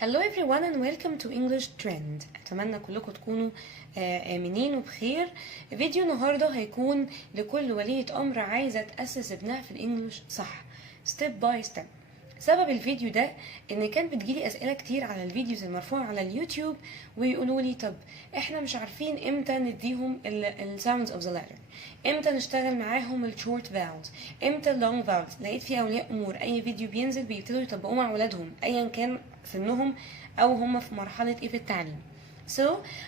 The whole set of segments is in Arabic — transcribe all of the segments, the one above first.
Hello everyone and welcome to English Trend. أتمنى كلكم تكونوا آمنين وبخير. فيديو النهاردة هيكون لكل ولية أمر عايزة تأسس ابنها في الإنجليش صح step by step. سبب الفيديو ده ان كان بتجيلي اسئله كتير على الفيديوز المرفوعه على اليوتيوب ويقولوا لي طب احنا مش عارفين امتى نديهم الساوندز اوف ذا لتر، امتى نشتغل معاهم الشورت فاولز، امتى اللونج فاولز. لقيت في اولياء امور اي فيديو بينزل بيبتدوا يطبقوه مع اولادهم ايا كان سنهم او هم في مرحله ايه في التعليم.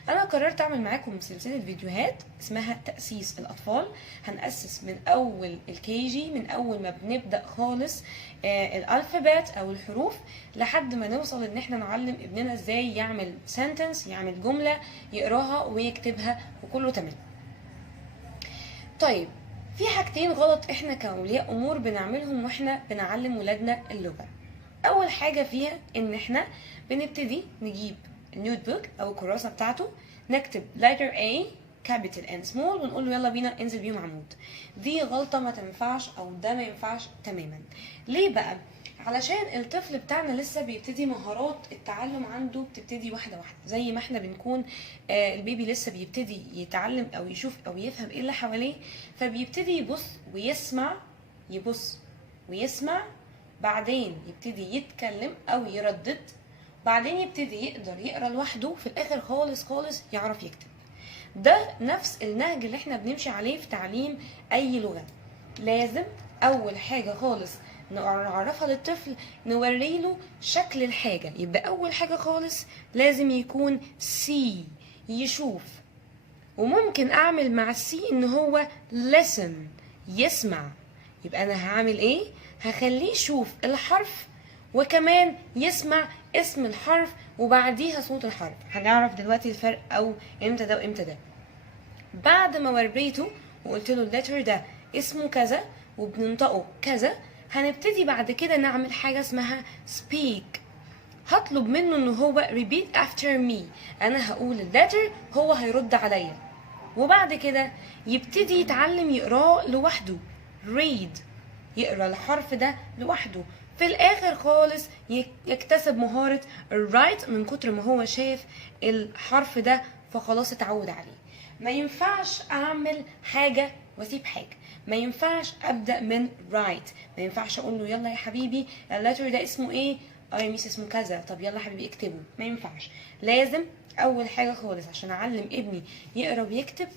انا قررت اعمل معاكم سلسله فيديوهات اسمها تاسيس الاطفال. هنأسس من اول الكي جي، من اول ما بنبدا خالص الالفابات او الحروف لحد ما نوصل ان احنا نعلم ابننا ازاي يعمل سنتنس، يعمل جمله يقراها ويكتبها وكله تمام. طيب في حاجتين غلط احنا كاولياء امور بنعملهم واحنا بنعلم ولادنا اللغه. اول حاجه فيها ان احنا بنبتدي نجيب النوت بوك او الكراسه بتاعته، نكتب letter A capital and small ونقول له يلا بينا انزل بيهم عمود. دي غلطه ما تنفعش او ده ما ينفعش تماما. ليه بقى؟ علشان الطفل بتاعنا لسه بيبتدي مهارات التعلم عنده بتبتدي واحده واحده، زي ما احنا بنكون البيبي لسه بيبتدي يتعلم او يشوف او يفهم ايه اللي حواليه، فبيبتدي يبص ويسمع، يبص ويسمع، بعدين يبتدي يتكلم او يردد، بعدين يبتدي يقدر يقرا لوحده، في الاخر خالص خالص يعرف يكتب. ده نفس النهج اللي احنا بنمشي عليه في تعليم اي لغه. لازم اول حاجه خالص نعرفها للطفل، نوريله شكل الحاجه. يبقى اول حاجه خالص لازم يكون سي، يشوف. وممكن اعمل مع السي ان هو listen، يسمع. يبقى انا هعمل ايه؟ هخليه يشوف الحرف وكمان يسمع اسم الحرف وبعديها صوت الحرف. هنعرف دلوقتي الفرق او امتى ده وامتى ده. بعد ما وريته وقلت له اللتر ده اسمه كذا وبننطقه كذا، هنبتدي بعد كده نعمل حاجه اسمها speak. هطلب منه ان هو repeat after me، انا هقول اللتر هو هيرد عليا، وبعد كده يبتدي يتعلم يقراه لوحده read، يقرا الحرف ده لوحده. في الاخر خالص يكتسب مهارة الرايت من كتر ما هو شاف الحرف ده فخلاص اتعود عليه. ما ينفعش اعمل حاجة واسيب حاجة، ما ينفعش ابدا من رايت، ما ينفعش اقول له يلا يا حبيبي اللتر ده اسمه ايه، يا ميس اسمه كذا، طب يلا حبيبي اكتبه. ما ينفعش. لازم اول حاجة خالص عشان اعلم ابني يقرا ويكتب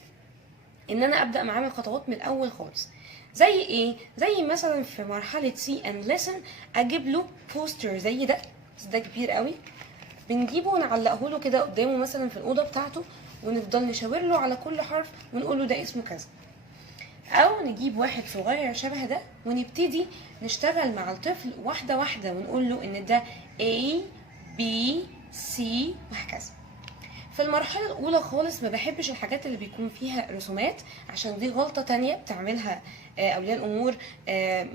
ان انا ابدا معاه الخطوات من الاول خالص. زي ايه؟ زي مثلا في مرحله سي اند ليسن اجيب له بوستر زي ده، بس ده كبير قوي، بنجيبه ونعلقه له كده قدامه مثلا في الاوضه بتاعته، ونفضل نشاور له على كل حرف ونقول له ده اسمه كذا. او نجيب واحد صغير شبه ده ونبتدي نشتغل مع الطفل واحده واحده ونقول له ان ده A B C وهكذا. في المرحلة الأولى خالص ما بحبش الحاجات اللي بيكون فيها رسومات، عشان دي غلطة تانية بتعملها أولياء الأمور.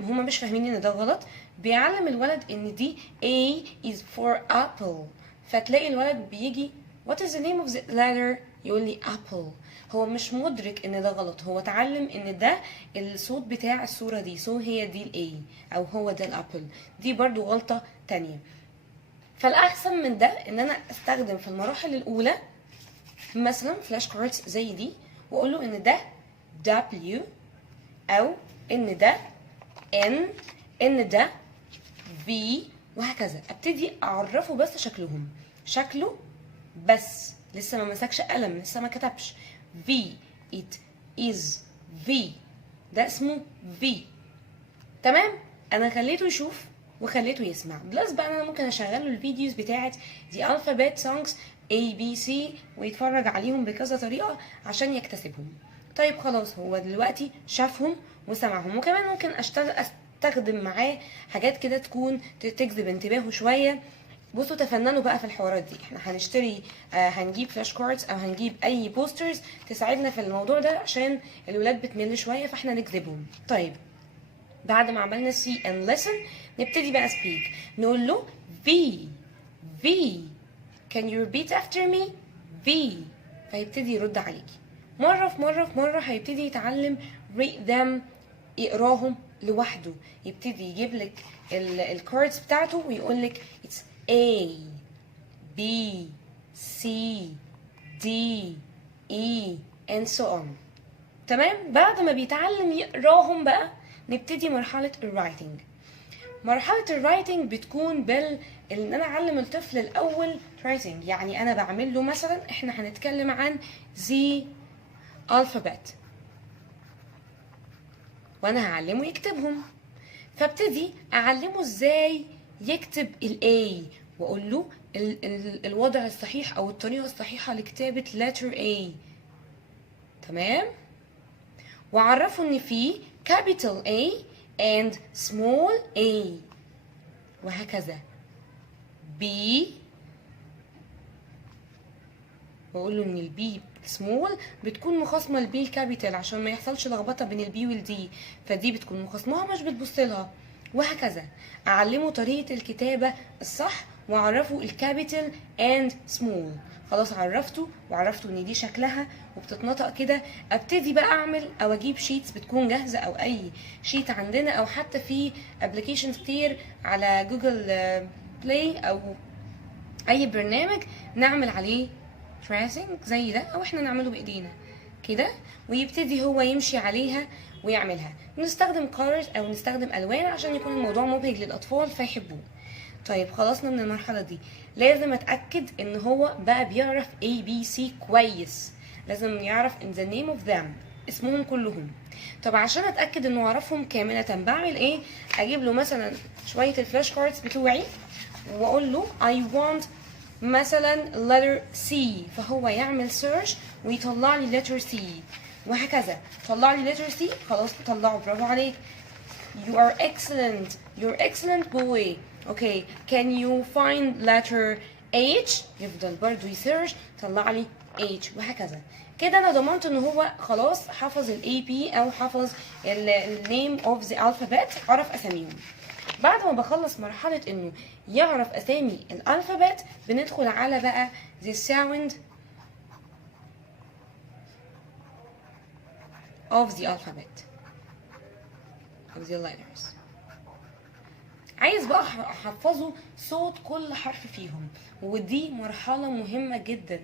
هما مش فاهمين إن ده غلط. بيعلم الولد إن دي A is for apple، فتلاقي الولد بيجي what is the name of the letter يقول لي apple. هو مش مدرك إن ده غلط، هو اتعلم إن ده الصوت بتاع الصورة دي، هي دي ال A أو هو ده الأبل. دي برضو غلطة تانية. فالاحسن من ده ان انا استخدم في المراحل الاولى مثلا فلاش كاردز زي دي، واقول له ان ده W او ان ده N، ان ده V وهكذا. ابتدي اعرفه بس شكلهم، شكله بس، لسه ما مسكش قلم، لسه ما كتبش. V it is V، ده اسمه V. تمام؟ انا خليته يشوف وخليته يسمع. بلس بقى انا ممكن اشغل له الفيديوز بتاعت دي الفابت سونجز A B C ويتفرج عليهم بكذا طريقه عشان يكتسبهم. طيب خلاص هو دلوقتي شافهم وسمعهم، وكمان ممكن استخدم معاه حاجات كده تكون تجذب انتباهه شويه. بصوا تفننوا بقى في الحوارات دي. احنا هنشتري هنجيب فلاش كاردز او هنجيب اي بوسترز تساعدنا في الموضوع ده، عشان الولاد بتمل شويه فاحنا نجذبهم. طيب بعد ما عملنا see and listen نبتدي بقى speak. نقول له V V can you repeat after me V، فيبتدي يرد عليكي. مرة في مرة في مرة هيبتدي يتعلم read them، يقراهم لوحده. يبتدي يجيب لك الكاردز بتاعته ويقول لك it's A B C D E and so on. تمام. بعد ما بيتعلم يقراهم بقى نبتدي مرحلة الرايتنج. مرحلة الرايتنج بتكون ان انا اعلم الطفل الاول رايتنج، يعني انا بعمل له مثلا احنا هنتكلم عن the alphabet وانا هعلمه يكتبهم، فابتدي اعلمه ازاي يكتب الاي واقول له الوضع الصحيح او الطريقة الصحيحة لكتابة letter A. تمام. واعرفه ان في capital A and small a وهكذا. B واقول له ان البي سمول بتكون مخاصمه البي الكابيتال عشان ما يحصلش لخبطه بين البي والدي، فدي بتكون مخاصمها مش بتبص لها، وهكذا. اعلمه طريقه الكتابه الصح واعرفه الكابيتال اند سمول. خلاص عرفته وعرفته ان دي شكلها وبتتنطق كده. ابتدي بقى اعمل او اجيب شيتس بتكون جاهزه او اي شيت عندنا او حتى في ابلكيشنز كتير على جوجل بلاي او اي برنامج نعمل عليه تراسنج زي ده او احنا نعمله بايدينا كده، ويبتدي هو يمشي عليها ويعملها. نستخدم كارز او نستخدم الوان عشان يكون الموضوع مبهج للاطفال فيحبوه. طيب خلصنا من المرحله دي، لازم اتاكد ان هو بقى بيعرف ABC كويس. لازم يعرف in the name of them اسمهم كلهم. طب عشان اتاكد انه عرفهم كامله بعمل ايه؟ اجيب له مثلا شويه الفلاش كاردز بتوعي واقول له I want مثلا letter C، فهو يعمل search ويطلع لي letter C وهكذا. طلع لي letter C، خلاص طلعه، برافو عليك. You are excellent. You're excellent boy. Okay, can you find letter H؟ يفضل برضو يسيرش، طلع لي H وهكذا. كده انا ضمنت ان هو خلاص حفظ ال AP او حفظ ال name of the alphabet، عرف اساميهم. بعد ما بخلص مرحلة انه يعرف اسامي الالفابت بندخل على بقى the sound of the alphabet of the letters. عايز بقى احفظه صوت كل حرف فيهم، ودي مرحلة مهمة جدا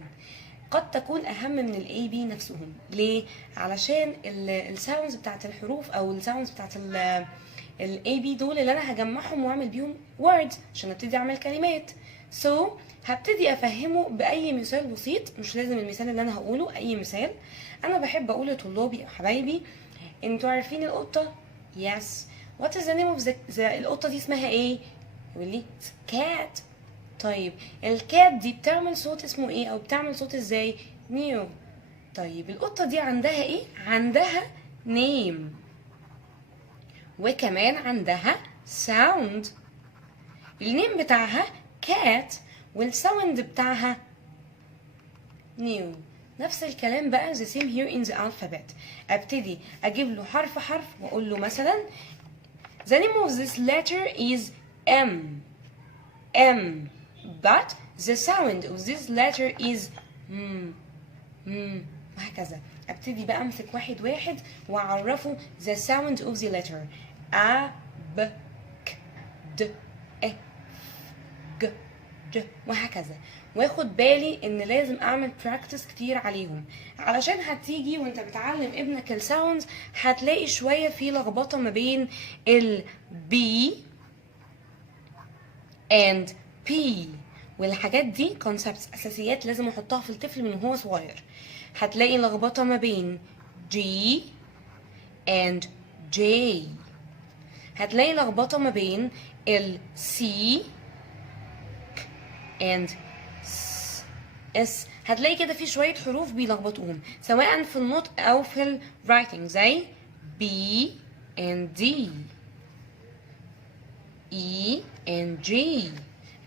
قد تكون اهم من الاي بي نفسهم. ليه؟ علشان الساوندز بتاعت الحروف او الساوندز بتاعت الاي بي دول اللي انا هجمعهم واعمل بيهم words عشان ابتدي اعمل كلمات. هبتدي افهمه باي مثال بسيط، مش لازم المثال اللي انا هقوله، اي مثال. انا بحب اقول لطلابي او حبايبي انتوا عارفين القطه؟ yes. what is the name of the القطه دي اسمها ايه؟ يقول لي cat. طيب الكات دي بتعمل صوت اسمه ايه او بتعمل صوت ازاي؟ ميو. طيب القطه دي عندها ايه؟ عندها name وكمان عندها sound. النيم بتاعها cat والساوند بتاعها new. نفس الكلام بقى the same here in the alphabet. ابتدي اجيب له حرف حرف واقول له مثلا the name of this letter is M but the sound of this letter is وهكذا. ابتدي بقى امسك واحد واحد واعرفه the sound of the letter A B K D E G J وهكذا. واخد بالي ان لازم اعمل براكتس كتير عليهم، علشان هتيجي وانت بتعلم ابنك الساوندز هتلاقي شوية في لخبطة ما بين ال B and P، والحاجات دي كونسبتس اساسيات لازم احطها في الطفل من هو صغير. هتلاقي لخبطة ما بين G and J، هتلاقي لخبطة ما بين ال C and S. هتلاقي كده في شوية حروف بيلخبطوهم سواء في النطق أو في الرايتنج زي B and D E and G.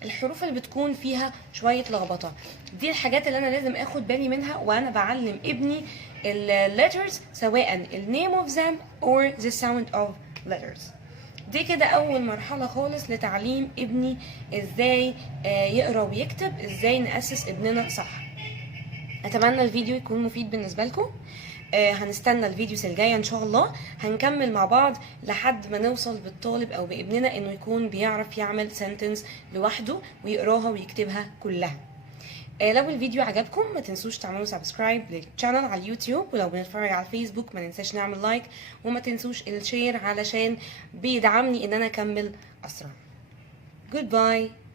الحروف اللي بتكون فيها شوية لخبطة دي الحاجات اللي أنا لازم أخد بالي منها وأنا بعلم ابني letters سواء name of them or the sound of letters. دي كده اول مرحلة خالص لتعليم ابني ازاي يقرأ ويكتب، ازاي نأسس ابننا صح. اتمنى الفيديو يكون مفيد بالنسبة لكم. هنستنى الفيديوز الجاية ان شاء الله، هنكمل مع بعض لحد ما نوصل بالطالب او بابننا انه يكون بيعرف يعمل سنتنس لوحده ويقراها ويكتبها كلها. لو الفيديو عجبكم ما تنسوش تعملوا سبسكرايب للشانل على اليوتيوب، ولو بنتفرج على الفيسبوك ما ننساش نعمل لايك، وما تنسوش الشير علشان بيدعمني ان انا اكمل اسرع. Goodbye.